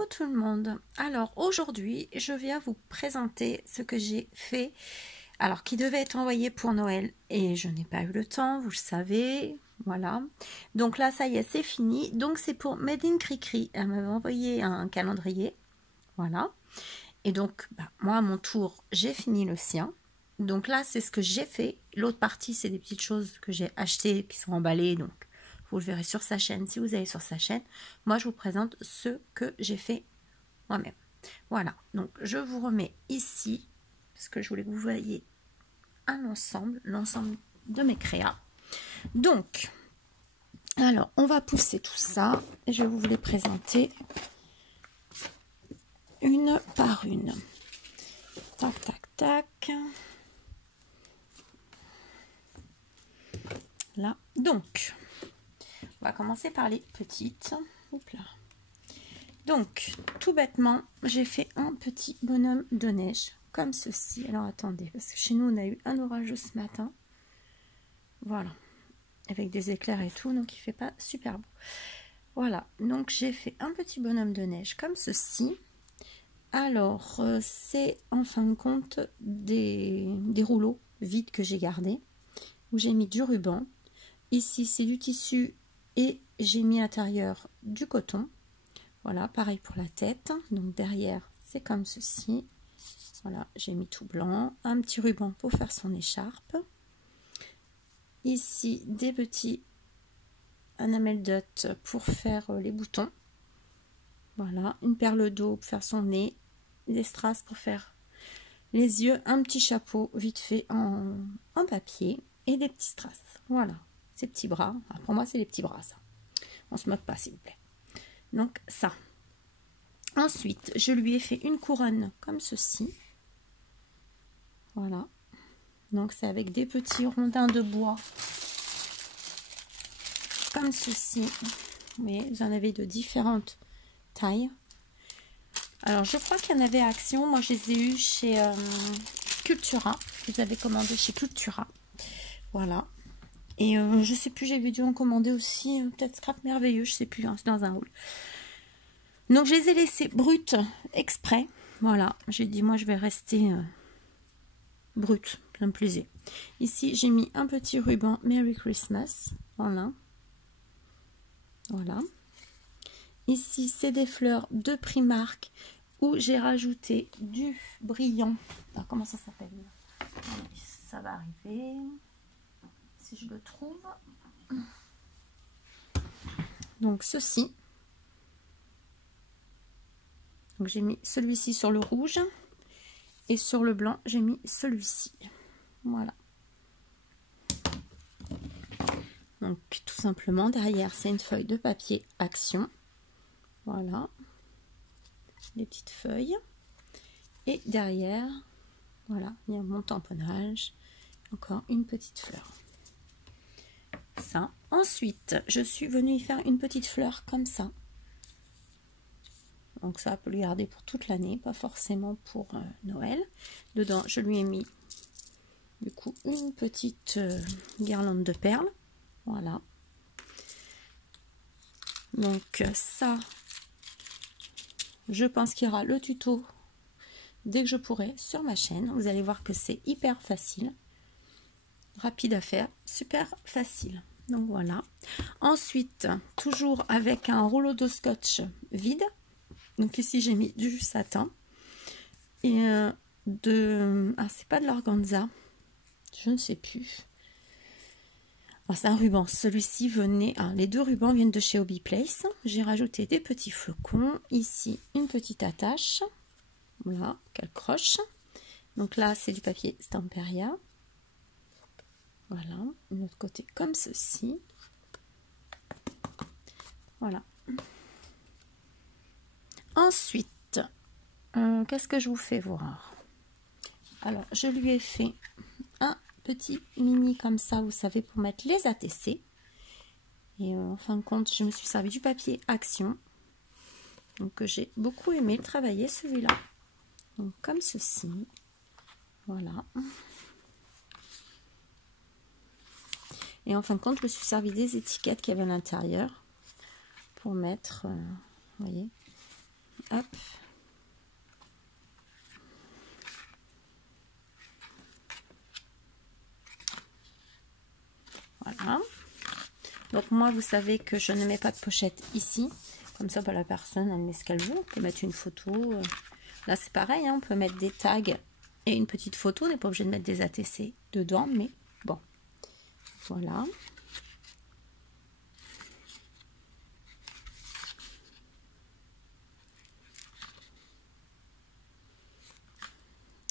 Coucou tout le monde. Alors aujourd'hui je viens vous présenter ce que j'ai fait, alors qui devait être envoyé pour Noël et je n'ai pas eu le temps, vous le savez, voilà. Donc là ça y est, c'est fini. Donc c'est pour Made in Cricri. Elle m'avait envoyé un calendrier, voilà. Et donc moi à mon tour j'ai fini le sien. Donc là c'est ce que j'ai fait. L'autre partie c'est des petites choses que j'ai achetées qui sont emballées, donc vous le verrez sur sa chaîne si vous allez sur sa chaîne. Moi, je vous présente ce que j'ai fait moi-même. Voilà, donc je vous remets ici, parce que je voulais que vous voyiez un ensemble, l'ensemble de mes créas. Donc, alors, on va pousser tout ça et je vais vous les présenter une par une. Tac, tac, tac. Là, donc... on va commencer par les petites. Oups là. Donc, tout bêtement, j'ai fait un petit bonhomme de neige, comme ceci. Alors, attendez, parce que chez nous, on a eu un orage ce matin. Voilà. Avec des éclairs et tout, donc il fait pas super beau. Voilà. Donc, j'ai fait un petit bonhomme de neige, comme ceci. Alors, c'est en fin de compte des rouleaux vides que j'ai gardés, où j'ai mis du ruban. Ici, c'est du tissu et j'ai mis à l'intérieur du coton. Voilà, pareil pour la tête. Donc derrière, c'est comme ceci. Voilà, j'ai mis tout blanc. Un petit ruban pour faire son écharpe. Ici, des petits enamel dot pour faire les boutons. Voilà, une perle d'eau pour faire son nez. Des strass pour faire les yeux. Un petit chapeau vite fait en papier. Et des petits strass. Voilà, ces petits bras. Alors pour moi, c'est les petits bras, ça. On se moque pas, s'il vous plaît. Donc ça. Ensuite, je lui ai fait une couronne comme ceci. Voilà. Donc c'est avec des petits rondins de bois comme ceci. Mais vous en avez de différentes tailles. Alors je crois qu'il y en avait à Action. Moi je les ai eu chez Cultura. Je les avais commandés chez Cultura. Voilà. Et je sais plus, j'avais dû en commander aussi peut-être Scrap Merveilleux, je sais plus, hein, c'est dans un haul. Donc je les ai laissés brutes exprès. Voilà, j'ai dit moi je vais rester brute, ça me plaisait. Ici j'ai mis un petit ruban Merry Christmas. Voilà. Voilà. Ici c'est des fleurs de Primark où j'ai rajouté du brillant. Alors comment ça s'appelle? Ça va arriver. Si je le trouve. Donc ceci. Donc j'ai mis celui-ci sur le rouge et sur le blanc j'ai mis celui-ci. Voilà. Donc tout simplement derrière c'est une feuille de papier Action. Voilà. Les petites feuilles. Et derrière, voilà, il y a mon tamponnage. Encore une petite fleur. Ça. Ensuite, je suis venue y faire une petite fleur comme ça. Donc ça peut le garder pour toute l'année, pas forcément pour Noël. Dedans, je lui ai mis du coup une petite guirlande de perles. Voilà. Donc ça, je pense qu'il y aura le tuto dès que je pourrai sur ma chaîne. Vous allez voir que c'est hyper facile. Rapide à faire, super facile. Donc voilà. Ensuite, toujours avec un rouleau de scotch vide. Donc ici j'ai mis du satin et c'est pas de l'organza, je ne sais plus. C'est un ruban. Celui-ci venait, les deux rubans viennent de chez Hobby Place. J'ai rajouté des petits flocons. Ici une petite attache, voilà, qu'elle croche. Donc là c'est du papier Stamperia. Voilà, de l'autre côté comme ceci. Voilà. Ensuite, qu'est-ce que je vous fais voir? Alors, je lui ai fait un petit mini comme ça, vous savez, pour mettre les ATC. Et en fin de compte, je me suis servi du papier Action. Donc, j'ai beaucoup aimé travailler celui-là. Donc, comme ceci. Voilà. Et en fin de compte, je me suis servi des étiquettes qu'il y avait à l'intérieur pour mettre, vous voyez, hop. Voilà. Donc moi, vous savez que je ne mets pas de pochette ici. Comme ça, bah, la personne, elle met ce qu'elle veut. On peut mettre une photo. Là, c'est pareil, hein, on peut mettre des tags et une petite photo. On n'est pas obligé de mettre des ATC dedans, mais bon. Voilà.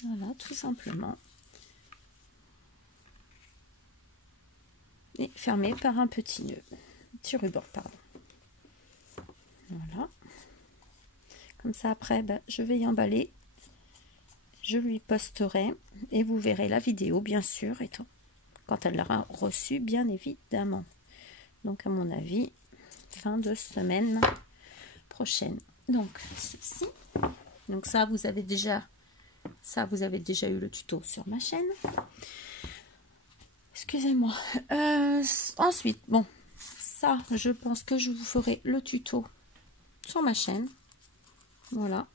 Voilà, tout simplement. Et fermé par un petit nœud. Petit ruban, pardon. Voilà. Comme ça, après, ben, je vais y emballer. Je lui posterai et vous verrez la vidéo, bien sûr, et tout, quand elle l'aura reçue, bien évidemment. Donc, à mon avis, fin de semaine prochaine. Donc, ceci. Donc, ça, vous avez déjà eu le tuto sur ma chaîne. Excusez-moi. Ensuite, bon, ça, je pense que je vous ferai le tuto sur ma chaîne. Voilà.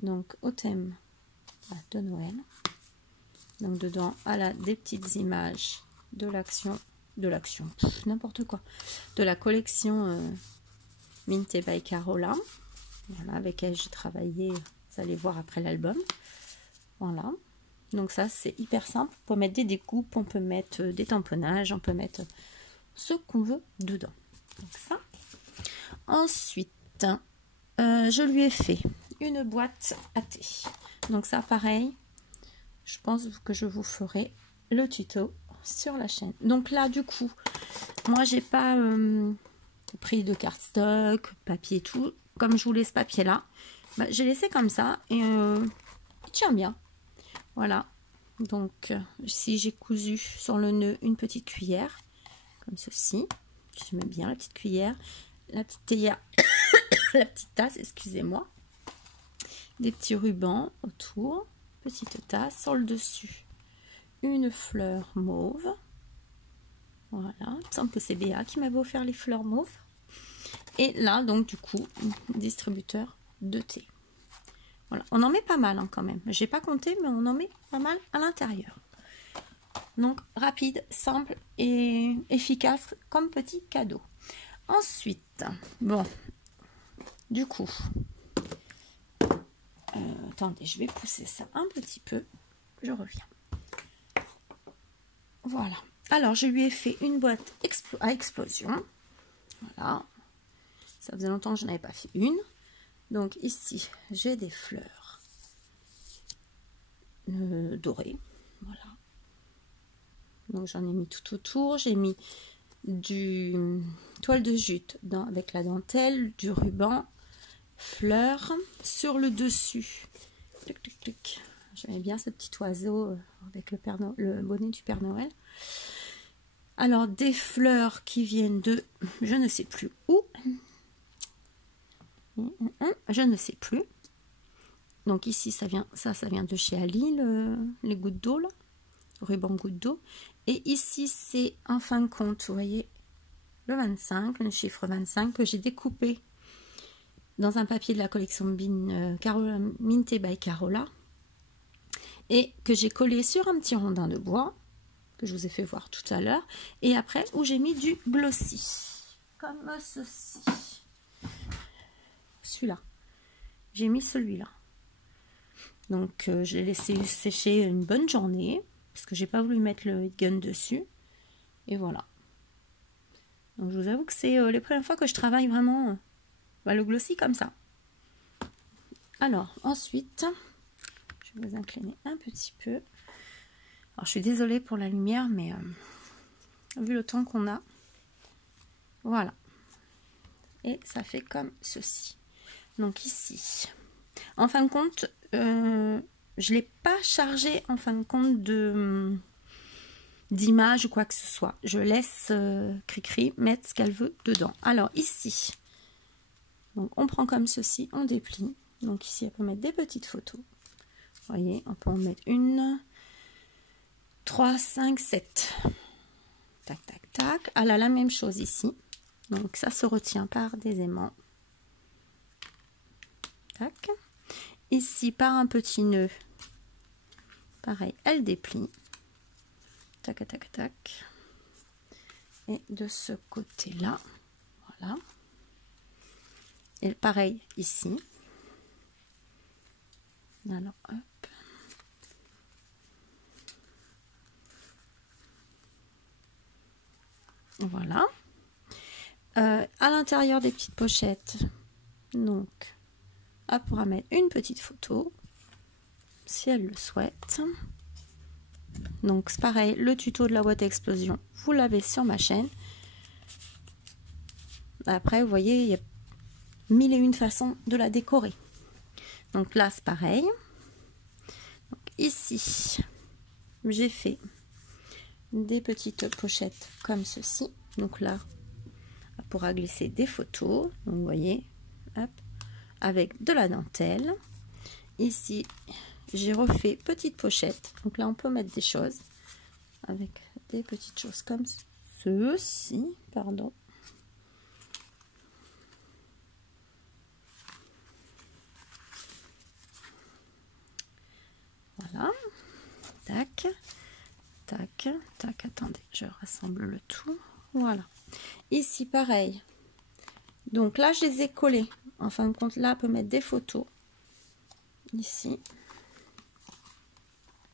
Donc, au thème de Noël. Donc, dedans, elle a des petites images de l'action, n'importe quoi, de la collection Mint by Carola. Voilà, avec elle, j'ai travaillé, vous allez voir après l'album. Voilà. Donc ça, c'est hyper simple. On peut mettre des découpes, on peut mettre des tamponnages, on peut mettre ce qu'on veut dedans. Donc ça. Ensuite, je lui ai fait une boîte à thé. Donc ça, pareil, je pense que je vous ferai le tuto sur la chaîne. Donc là, du coup, moi, j'ai pas pris de cardstock, papier et tout. Comme je voulais ce papier-là, bah, j'ai laissé comme ça et il tient bien. Voilà, donc ici j'ai cousu sur le nœud une petite cuillère, comme ceci. Je mets bien la petite cuillère, la petite théière, la petite tasse, excusez-moi. Des petits rubans autour, petite tasse sur le dessus. Une fleur mauve. Voilà, il me semble que c'est Béa qui m'avait offert les fleurs mauves. Et là, donc du coup, distributeur de thé. Voilà, on en met pas mal hein, quand même. J'ai pas compté, mais on en met pas mal à l'intérieur. Donc rapide, simple et efficace comme petit cadeau. Ensuite, bon, du coup, attendez, je vais pousser ça un petit peu. Je reviens. Voilà. Alors, je lui ai fait une boîte à explosion. Voilà. Ça faisait longtemps que je n'avais pas fait une. Donc ici, j'ai des fleurs dorées. Voilà. Donc j'en ai mis tout autour. J'ai mis du toile de jute avec la dentelle, du ruban, fleurs sur le dessus. J'aimais bien ce petit oiseau avec le bonnet du Père Noël. Alors des fleurs qui viennent de je ne sais plus où. Je ne sais plus. Donc ici ça vient de chez Ali, les gouttes d'eau là, ruban gouttes d'eau. Et ici c'est en fin de compte, vous voyez, le 25, le chiffre 25 que j'ai découpé dans un papier de la collection Mint by Carola et que j'ai collé sur un petit rondin de bois que je vous ai fait voir tout à l'heure, et après où j'ai mis du glossy comme ceci. Celui-là, j'ai mis celui-là. Donc je l'ai laissé sécher une bonne journée parce que j'ai pas voulu mettre le gun dessus, et voilà. Donc je vous avoue que c'est les premières fois que je travaille vraiment le glossy comme ça. Alors ensuite, je vais vous incliner un petit peu. Alors je suis désolée pour la lumière, mais vu le temps qu'on a, voilà. Et ça fait comme ceci. Donc ici, en fin de compte, je l'ai pas chargé en fin de compte d'image ou quoi que ce soit. Je laisse Cricri mettre ce qu'elle veut dedans. Alors ici, donc on prend comme ceci, on déplie. Donc ici, elle peut mettre des petites photos. Vous voyez, on peut en mettre une, 3, 5, 7. Tac, tac, tac. Elle a la même chose ici. Donc ça se retient par des aimants. Tac. Ici par un petit nœud. Pareil, elle déplie. Tac, tac, tac. Et de ce côté-là, voilà. Et pareil ici. Alors, hop. Voilà. À l'intérieur des petites pochettes, donc, elle pourra mettre une petite photo, si elle le souhaite. Donc, c'est pareil, le tuto de la boîte à explosion, vous l'avez sur ma chaîne. Après, vous voyez, il y a 1001 façons de la décorer. Donc là, c'est pareil. Donc, ici, j'ai fait des petites pochettes comme ceci. Donc là, elle pourra glisser des photos. Donc, vous voyez, hop, avec de la dentelle. Ici, j'ai refait petite pochette. Donc là, on peut mettre des choses avec des petites choses comme ceci. Pardon. Voilà. Tac, tac, tac. Attendez, je rassemble le tout. Voilà. Ici, pareil. Donc là, je les ai collés. En fin de compte, là, on peut mettre des photos. Ici.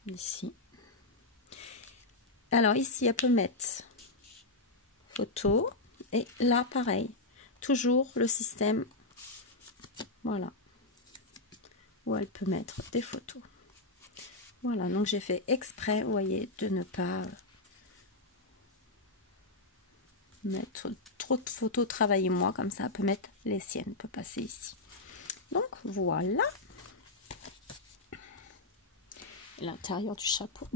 Ici. Alors ici, elle peut mettre photo. Et là, pareil. Toujours le système. Voilà. Où elle peut mettre des photos. Voilà. Donc, j'ai fait exprès, vous voyez, de ne pas mettre trop de photos travailler moi. Comme ça, elle peut mettre les siennes. Elle peut passer ici. Donc, voilà. L'intérieur du chapeau,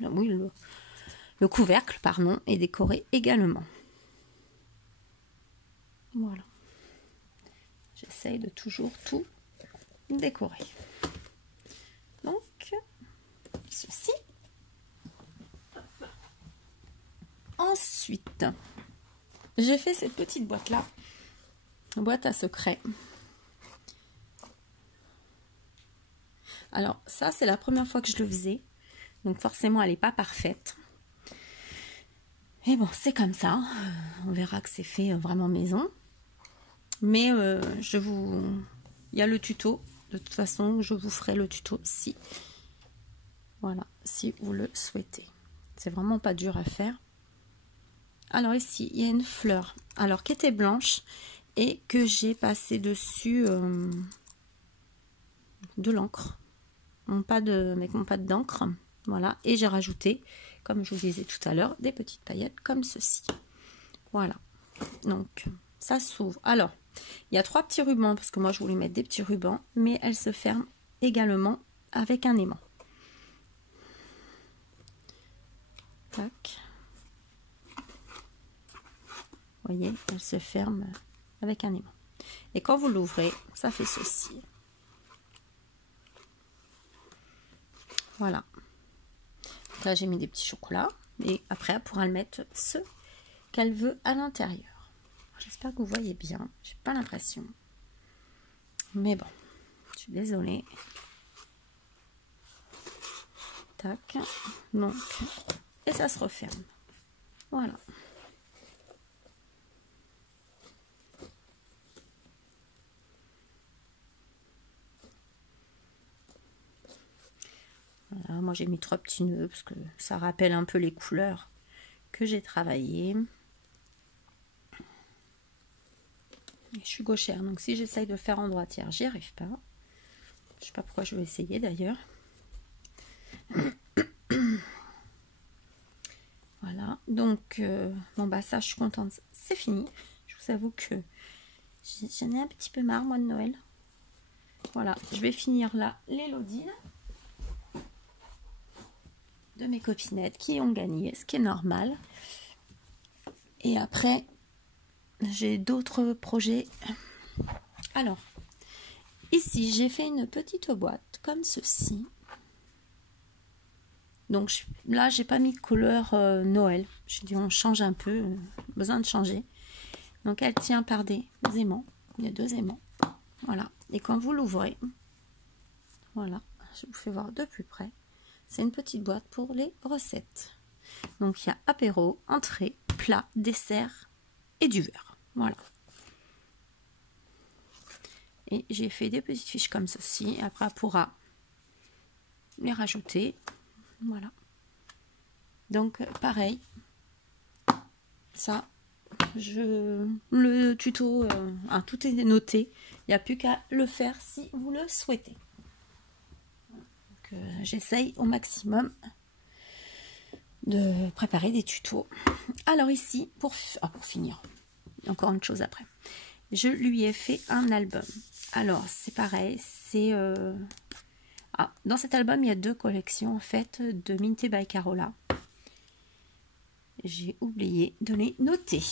oui, le couvercle, pardon, est décoré également. Voilà. J'essaye de toujours tout décorer. Donc, ceci. Ensuite, j'ai fait cette petite boîte-là, boîte à secrets. Alors, ça, c'est la première fois que je le faisais. Donc, forcément, elle n'est pas parfaite. Et bon, c'est comme ça. On verra que c'est fait vraiment maison. Mais il y a le tuto. De toute façon, je vous ferai le tuto si vous le souhaitez. C'est vraiment pas dur à faire. Alors ici, il y a une fleur. Alors, qui était blanche et que j'ai passé dessus de l'encre. Avec mon pad d'encre. Voilà. Et j'ai rajouté, comme je vous disais tout à l'heure, des petites paillettes comme ceci. Voilà. Donc, ça s'ouvre. Alors, il y a 3 petits rubans, parce que moi, je voulais mettre des petits rubans, mais elle se ferme également avec un aimant. Tac. Vous voyez, elle se ferme avec un aimant. Et quand vous l'ouvrez, ça fait ceci. Voilà. Donc là, j'ai mis des petits chocolats. Et après, elle pourra le mettre ce qu'elle veut à l'intérieur. J'espère que vous voyez bien. J'ai pas l'impression. Mais bon, je suis désolée. Tac. Donc, et ça se referme. Voilà. Voilà, moi j'ai mis 3 petits nœuds parce que ça rappelle un peu les couleurs que j'ai travaillées. Je suis gauchère, donc si j'essaye de faire en droitière, j'y arrive pas. Je sais pas pourquoi je vais essayer d'ailleurs. Voilà, donc bon bah ça je suis contente, c'est fini. Je vous avoue que j'en ai un petit peu marre moi de Noël. Voilà, je vais finir là les Lodines de mes copinettes qui ont gagné, ce qui est normal. Et après, j'ai d'autres projets. Alors, ici, j'ai fait une petite boîte comme ceci. Donc là, j'ai pas mis couleur Noël. J'ai dit on change un peu, besoin de changer. Donc elle tient par des aimants. Il y a 2 aimants. Voilà. Et quand vous l'ouvrez, voilà, je vous fais voir de plus près. C'est une petite boîte pour les recettes. Donc il y a apéro, entrée, plat, dessert et du beurre. Voilà. Et j'ai fait des petites fiches comme ceci. Après, on pourra les rajouter. Voilà. Donc pareil. Ça, le tuto, tout est noté. Il n'y a plus qu'à le faire si vous le souhaitez. J'essaye au maximum de préparer des tutos. Alors ici, pour finir, encore une chose après. Je lui ai fait un album. Alors c'est pareil, c'est... dans cet album, il y a 2 collections en fait de Minté by Carola. J'ai oublié de les noter.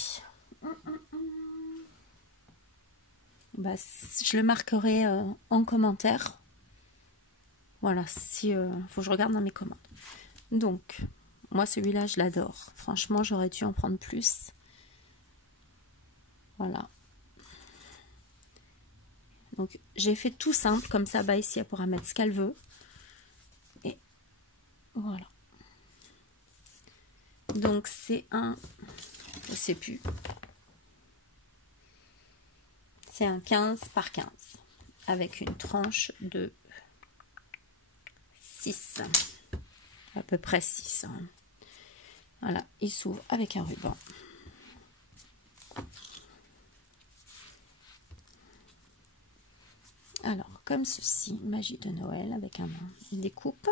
Bah, je le marquerai en commentaire. Voilà, si faut que je regarde dans mes commandes. Donc, moi celui-là, je l'adore. Franchement, j'aurais dû en prendre plus. Voilà. Donc, j'ai fait tout simple, comme ça, bah ici, elle pourra mettre ce qu'elle veut. Et voilà. Donc, c'est un... Je sais plus. C'est un 15 par 15. Avec une tranche de 6. À peu près 6. Hein. Voilà, il s'ouvre avec un ruban. Alors, comme ceci, magie de Noël avec une découpe.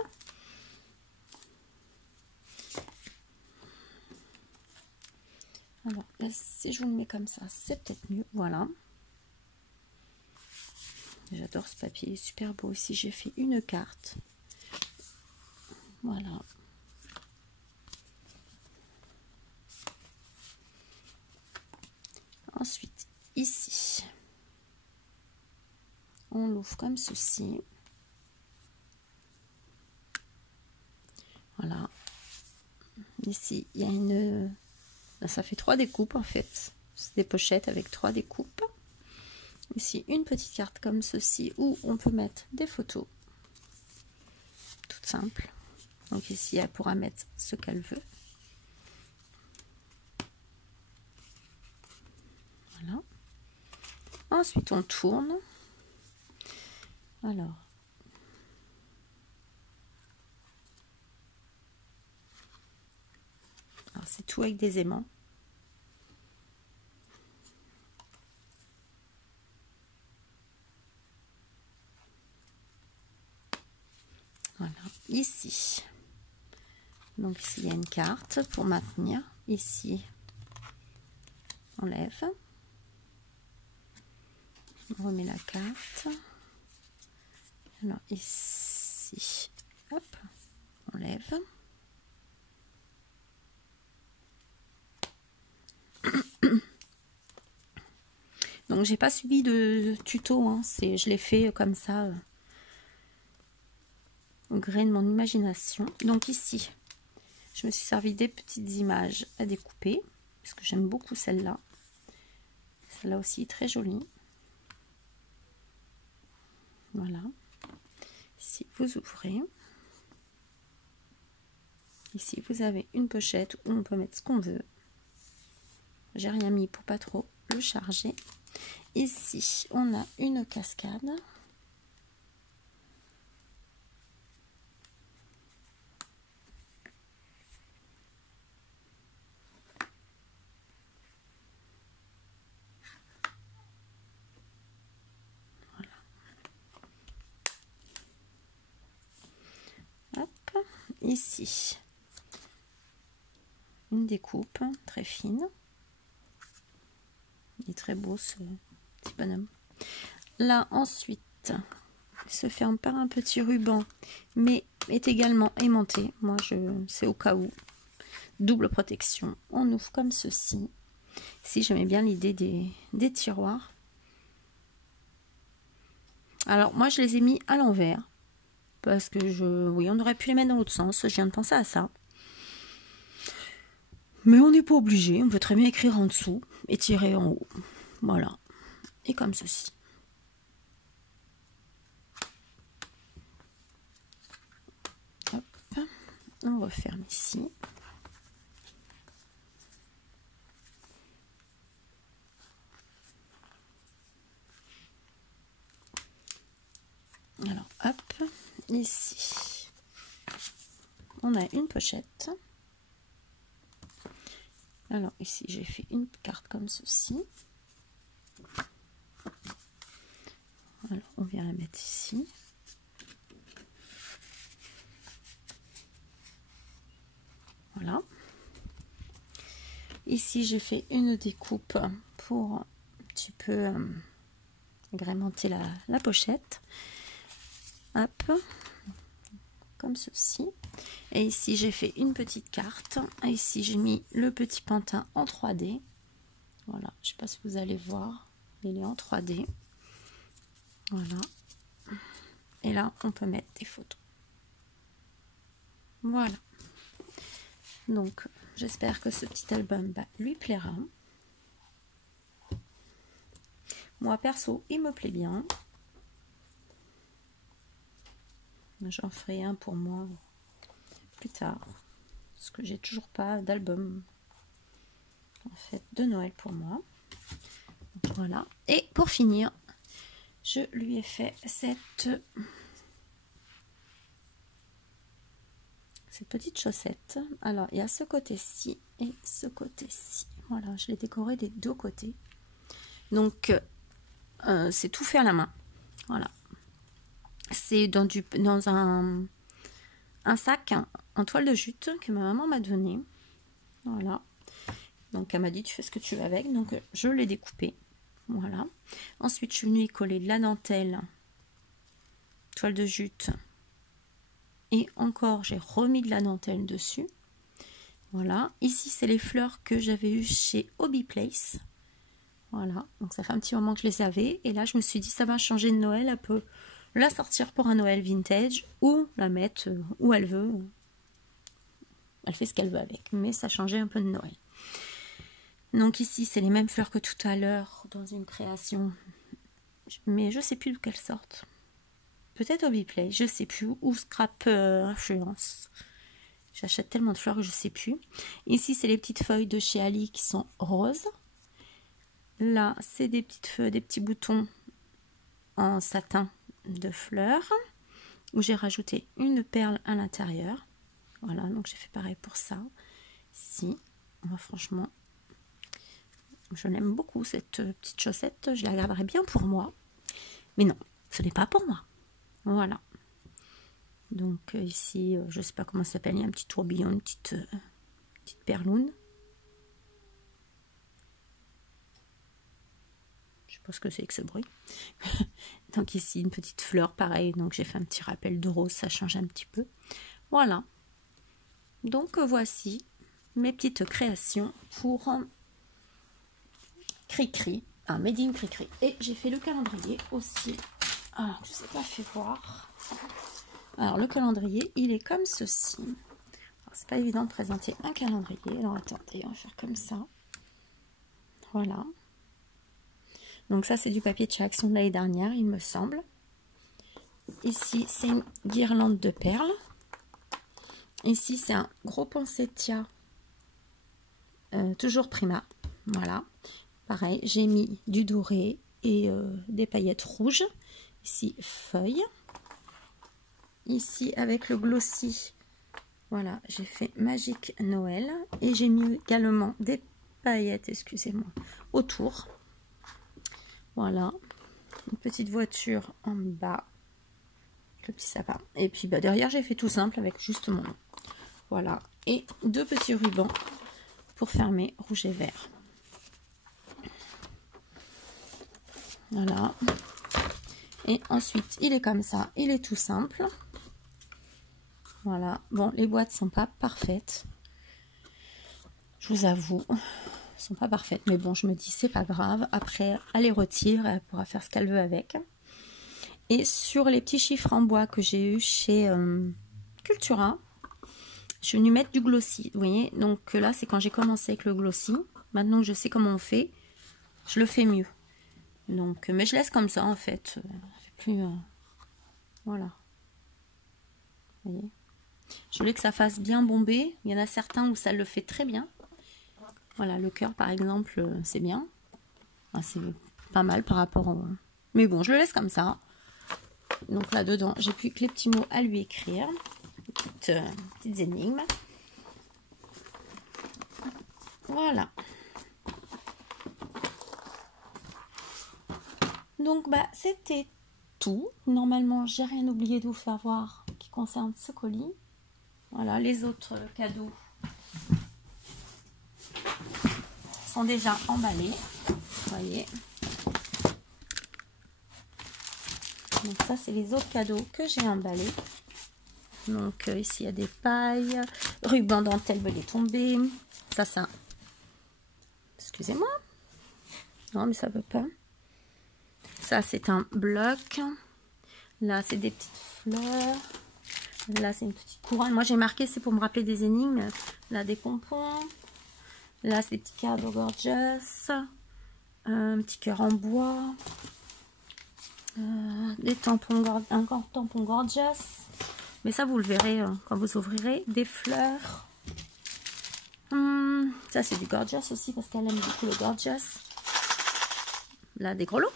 Alors, là, si je vous le mets comme ça, c'est peut-être mieux. Voilà. J'adore ce papier, il est super beau. Ici, j'ai fait une carte. Voilà. Ensuite, ici, on l'ouvre comme ceci. Voilà. Ici, il y a une... Ça fait 3 découpes en fait. C'est des pochettes avec 3 découpes. Ici, une petite carte comme ceci où on peut mettre des photos. Toutes simples. Donc ici, elle pourra mettre ce qu'elle veut. Voilà. Ensuite, on tourne. Alors, c'est tout avec des aimants. Voilà, ici. Donc ici, il y a une carte pour maintenir. Ici, on lève. On remet la carte. Alors ici, hop, on lève. Donc j'ai pas suivi de tuto, hein. Je l'ai fait comme ça, au gré de mon imagination. Donc ici, je me suis servi des petites images à découper, parce que j'aime beaucoup celle-là. Celle-là aussi très jolie. Voilà. Ici, vous ouvrez. Ici, vous avez une pochette où on peut mettre ce qu'on veut. J'ai rien mis pour pas trop le charger. Ici, on a une cascade. Voilà. Hop. Ici, une découpe très fine. Il est très beau ce petit bonhomme. Là, ensuite, il se ferme par un petit ruban, mais est également aimanté. Moi, c'est au cas où. Double protection. On ouvre comme ceci. Ici, j'aimais bien l'idée des tiroirs. Alors, moi, je les ai mis à l'envers. Parce que oui, on aurait pu les mettre dans l'autre sens. Je viens de penser à ça. Mais on n'est pas obligé, on peut très bien écrire en dessous et tirer en haut. Voilà. Et comme ceci. Hop. On referme ici. Alors, hop, ici, on a une pochette. Alors, ici, j'ai fait une carte comme ceci. Alors, on vient la mettre ici. Voilà. Ici, j'ai fait une découpe pour un petit peu agrémenter la pochette. Hop, comme ceci. Et ici, j'ai fait une petite carte. Et ici, j'ai mis le petit pantin en 3D. Voilà, je ne sais pas si vous allez voir. Il est en 3D. Voilà. Et là, on peut mettre des photos. Voilà. Donc, j'espère que ce petit album lui plaira. Moi, perso, il me plaît bien. J'en ferai un pour moi plus tard. Parce que j'ai toujours pas d'album en fait de Noël pour moi. Donc, voilà. Et pour finir, je lui ai fait cette petite chaussette. Alors, il y a ce côté-ci et ce côté-ci. Voilà, je l'ai décoré des deux côtés. Donc, c'est tout fait à la main. Voilà. C'est dans un sac en toile de jute que ma maman m'a donné. Voilà. Donc, elle m'a dit, tu fais ce que tu veux avec. Donc, je l'ai découpé. Voilà. Ensuite, je suis venue y coller de la dentelle, toile de jute. Et encore, j'ai remis de la dentelle dessus. Voilà. Ici, c'est les fleurs que j'avais eues chez Hobby Place. Voilà. Donc, ça fait un petit moment que je les avais. Et là, je me suis dit, ça va changer de Noël. Elle peut la sortir pour un Noël vintage ou la mettre où elle veut. Elle fait ce qu'elle veut avec. Mais ça changeait un peu de Noël. Donc, ici, c'est les mêmes fleurs que tout à l'heure dans une création. Mais je ne sais plus de quelle sorte. Peut-être Hobby Play, je sais plus, ou Scrap Influence. J'achète tellement de fleurs que je sais plus. Ici, c'est les petites feuilles de chez Ali qui sont roses. Là, c'est des petites feuilles, des petits boutons en satin de fleurs, où j'ai rajouté une perle à l'intérieur. Voilà, donc j'ai fait pareil pour ça. Ici, moi, franchement, je l'aime beaucoup cette petite chaussette. Je la garderai bien pour moi. Mais non, ce n'est pas pour moi. Voilà. Donc ici, je ne sais pas comment ça s'appelle, il y a un petit tourbillon, une petite perloune. Je ne sais pas ce que c'est que ce bruit. Donc ici, une petite fleur, pareil. Donc j'ai fait un petit rappel de rose, ça change un petit peu. Voilà. Donc voici mes petites créations pour Cricri, un Made in Cricri. Et j'ai fait le calendrier aussi. Alors, je ne sais pas fait voir. Alors, le calendrier, il est comme ceci. C'est pas évident de présenter un calendrier. Alors, attendez, on va faire comme ça. Voilà. Donc, ça, c'est du papier de chez Action de l'année dernière, il me semble. Ici, c'est une guirlande de perles. Ici, c'est un gros poinsettia. Toujours Prima. Voilà. Pareil, j'ai mis du doré et des paillettes rouges. Ici, feuille. Ici, avec le glossy, voilà, j'ai fait Magique Noël. Et j'ai mis également des paillettes, excusez-moi, autour. Voilà. Une petite voiture en bas. Le petit sapin. Et puis, bah, derrière, j'ai fait tout simple avec juste mon nom. Voilà. Et deux petits rubans pour fermer rouge et vert. Voilà. Et ensuite, il est comme ça. Il est tout simple. Voilà. Bon, les boîtes sont pas parfaites. Je vous avoue. Elles sont pas parfaites. Mais bon, je me dis, c'est pas grave. Après, elle les retire. Elle pourra faire ce qu'elle veut avec. Et sur les petits chiffres en bois que j'ai eu chez Cultura, Je suis venue mettre du glossy, vous voyez. Donc là, c'est quand j'ai commencé avec le glossy. Maintenant que je sais comment on fait, je le fais mieux. Donc, mais je laisse comme ça, en fait. Plus, voilà. Vous voyez. Je voulais que ça fasse bien bomber. Il y en a certains où ça le fait très bien. Voilà, le cœur, par exemple, c'est bien. Enfin, c'est pas mal par rapport au... Mais bon, je le laisse comme ça. Donc là-dedans, j'ai plus que les petits mots à lui écrire. Petites énigmes. Voilà. Donc, bah, c'était tout. Normalement, j'ai rien oublié de vous faire voir qui concerne ce colis. Voilà, les autres cadeaux sont déjà emballés. Vous voyez. Donc ça, c'est les autres cadeaux que j'ai emballés. Donc ici, il y a des pailles, ruban dentelle belé tombé. Ça. Excusez-moi. Non, mais ça veut pas. Ça, c'est un bloc. Là, c'est des petites fleurs. Là, c'est une petite couronne. Moi, j'ai marqué, c'est pour me rappeler des énigmes. Là, des pompons. Là, c'est des petits cadeaux gorgeous. Un petit cœur en bois. Des tampons, un tampon gorgeous. Mais ça, vous le verrez quand vous ouvrirez. Des fleurs. Ça, c'est du gorgeous aussi parce qu'elle aime beaucoup le gorgeous. Là, des gros lots.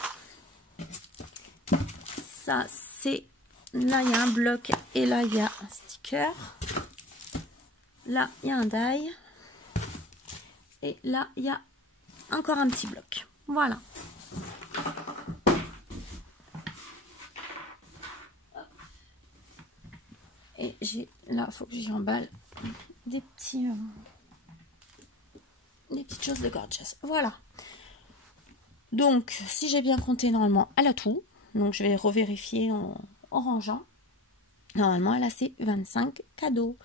Ça, c'est... Là, il y a un bloc et là, il y a un sticker. Là, il y a un die. Et là, il y a encore un petit bloc. Voilà. Et j'ai là, il faut que j'emballe des petites choses de gorgeous. Voilà. Donc, si j'ai bien compté, normalement, elle a tout. Donc, je vais revérifier en rangeant. Normalement, elle a ses 25 cadeaux.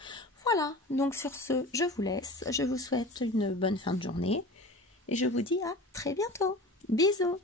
Voilà. Donc, sur ce, je vous laisse. Je vous souhaite une bonne fin de journée. Et je vous dis à très bientôt. Bisous.